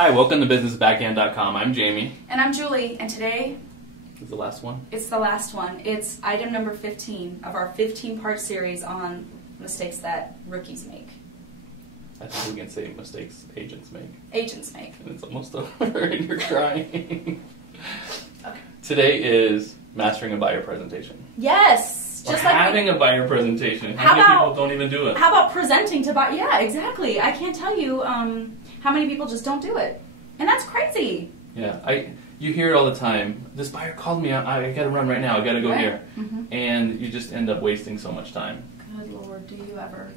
Hi, welcome to businessbackhand.com. I'm Jamie. And I'm Julie, and today Is the last one? it's the last one. It's item number 15 of our 15-part series on mistakes that rookies make. I think we can say mistakes agents make. Agents make. And it's almost over and you're crying. Okay. Today is mastering a buyer presentation. Yes! Or Just like having a buyer presentation. How How many about- people don't even do it? How about presenting to buy? Yeah, exactly. I can't tell you how many people just don't do it. And that's crazy. Yeah, you hear it all the time. This buyer called me, I gotta run right now, I gotta go Right. here. Mm-hmm. And you just end up wasting so much time. Good Lord, do you ever?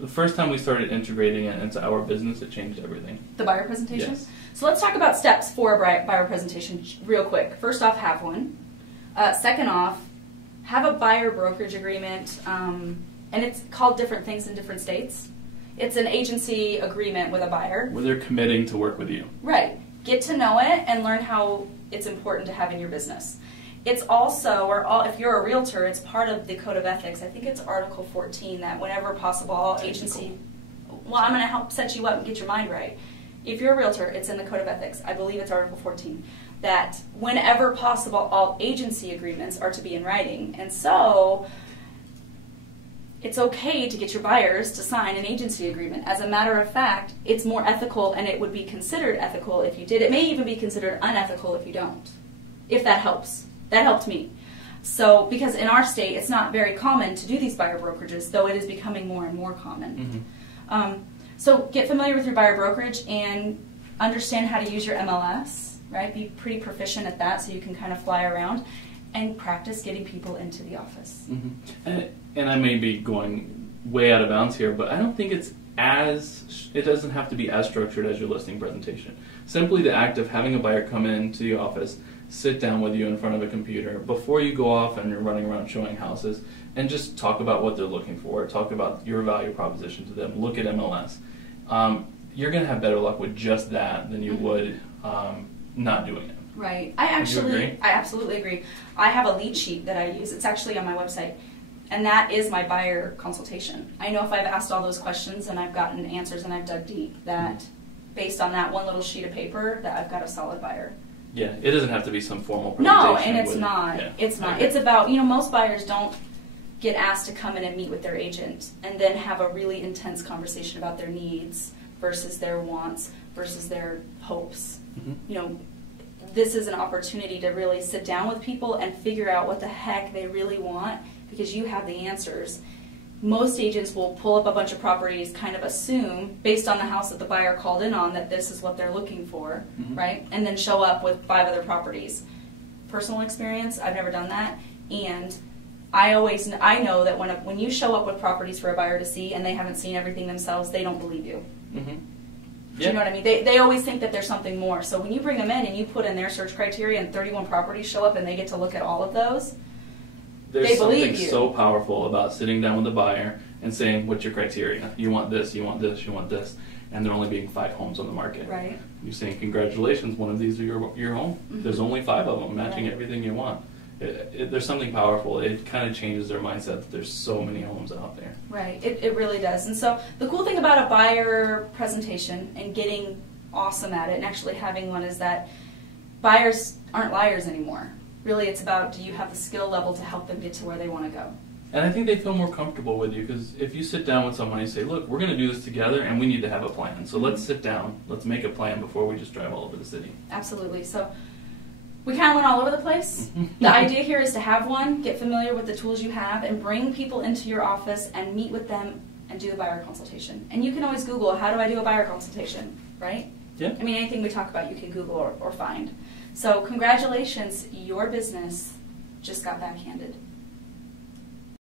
The first time we started integrating it into our business, it changed everything. The buyer presentation? Yes. So let's talk about steps for a buyer presentation real quick. First off, have one. Second off, have a buyer brokerage agreement, and it's called different things in different states. It's an agency agreement with a buyer. Where they're committing to work with you. Right. Get to know it and learn how it's important to have in your business. It's also, if you're a realtor, it's part of the Code of Ethics. I think it's Article 14 that whenever possible, all agency... Well, I'm going to help set you up and get your mind right. If you're a realtor, it's in the Code of Ethics. I believe it's Article 14. That whenever possible, all agency agreements are to be in writing. And so... it's okay to get your buyers to sign an agency agreement. As a matter of fact, it's more ethical, and it would be considered ethical if you did. It may even be considered unethical if you don't, if that helps. That helped me. So, because in our state, it's not very common to do these buyer brokerages, though it is becoming more and more common. Mm-hmm. So get familiar with your buyer brokerage and understand how to use your MLS, right? Be pretty proficient at that so you can kind of fly around. And practice getting people into the office. Mm-hmm. And I may be going way out of bounds here, but I don't think it doesn't have to be as structured as your listing presentation. Simply the act of having a buyer come into the office, sit down with you in front of a computer before you go off and you're running around showing houses, and just talk about what they're looking for, talk about your value proposition to them, look at MLS. You're going to have better luck with just that than you would not doing it. Right. I absolutely agree. I have a lead sheet that I use. It's actually on my website. And that is my buyer consultation. I know if I've asked all those questions and I've gotten answers and I've dug deep, that based on that one little sheet of paper, that I've got a solid buyer. Yeah, it doesn't have to be some formal presentation. No, and it's not. Yeah, it's not. It's about, most buyers don't get asked to come in and meet with their agent and then have a really intense conversation about their needs versus their wants versus their hopes. Mm-hmm. This is an opportunity to really sit down with people and figure out what the heck they really want, because you have the answers. Most agents will pull up a bunch of properties, kind of assume, based on the house that the buyer called in on, that this is what they're looking for, mm-hmm. right? And then show up with 5 other properties. Personal experience, I've never done that, and I know that when you show up with properties for a buyer to see and they haven't seen everything themselves, they don't believe you. Mm-hmm. Do you know what I mean? They always think that there's something more. So when you bring them in and you put in their search criteria and 31 properties show up and they get to look at all of those, they believe you. There's something so powerful about sitting down with the buyer and saying, what's your criteria? You want this, you want this, you want this. And there only being 5 homes on the market. Right. You're saying, congratulations, one of these are your home. Mm-hmm. There's only 5 of them matching everything you want. There's something powerful. It kind of changes their mindset that there's so many homes out there. Right, it really does. And so the cool thing about a buyer presentation and getting awesome at it and actually having one is that buyers aren't liars anymore. Really, it's about, do you have the skill level to help them get to where they want to go? And I think they feel more comfortable with you, because if you sit down with someone and say, look, we're going to do this together and we need to have a plan. So let's sit down, let's make a plan before we just drive all over the city. Absolutely. So we kind of went all over the place. The idea here is to have one, get familiar with the tools you have, and bring people into your office and meet with them and do the buyer consultation. And you can always Google, how do I do a buyer consultation, right? Yeah. I mean, anything we talk about you can Google or find. So congratulations, your business just got backhanded.